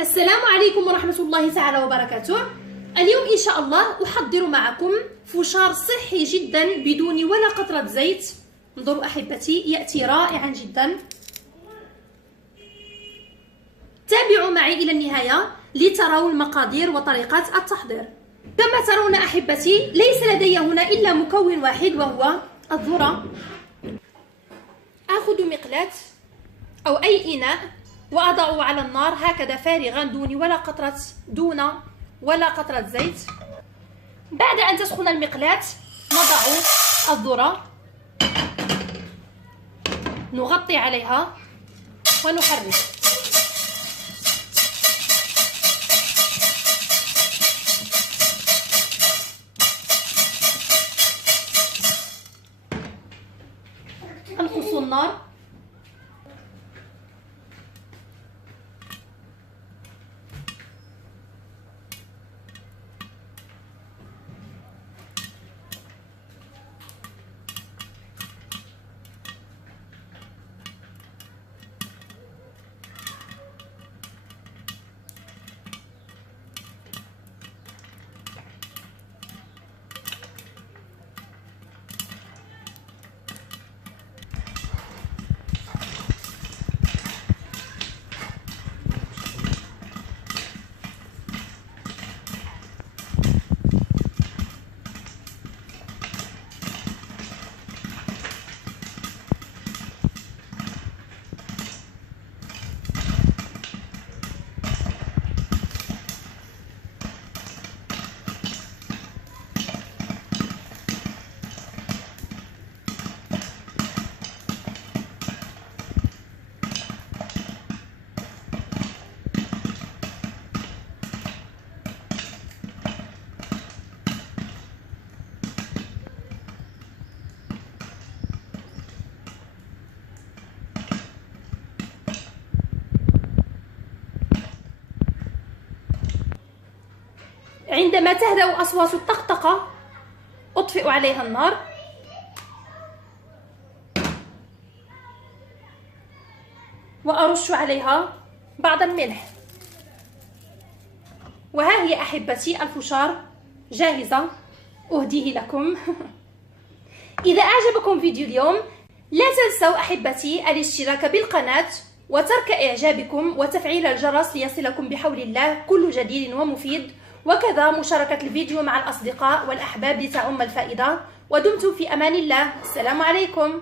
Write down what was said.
السلام عليكم ورحمة الله تعالى وبركاته. اليوم إن شاء الله أحضر معكم فشار صحي جدا بدون ولا قطرة زيت. انظروا أحبتي، يأتي رائعا جدا. تابعوا معي إلى النهاية لتروا المقادير وطريقة التحضير. كما ترون أحبتي، ليس لدي هنا إلا مكون واحد وهو الذرة. أخذ مقلاة أو أي إناء وأضعه على النار هكذا فارغا دون ولا قطرة زيت. بعد أن تسخن المقلاة نضع الذرة، نغطي عليها ونحرك. نقص النار. عندما تهدأ أصوات الطقطقة أطفئ عليها النار. وأرش عليها بعض الملح. وها هي أحبتي الفشار جاهزة، أهديه لكم. إذا أعجبكم فيديو اليوم لا تنسوا أحبتي الاشتراك بالقناة وترك إعجابكم وتفعيل الجرس ليصلكم بحول الله كل جديد ومفيد، وكذا مشاركة الفيديو مع الأصدقاء والأحباب لتعم الفائدة. ودمتم في أمان الله. السلام عليكم.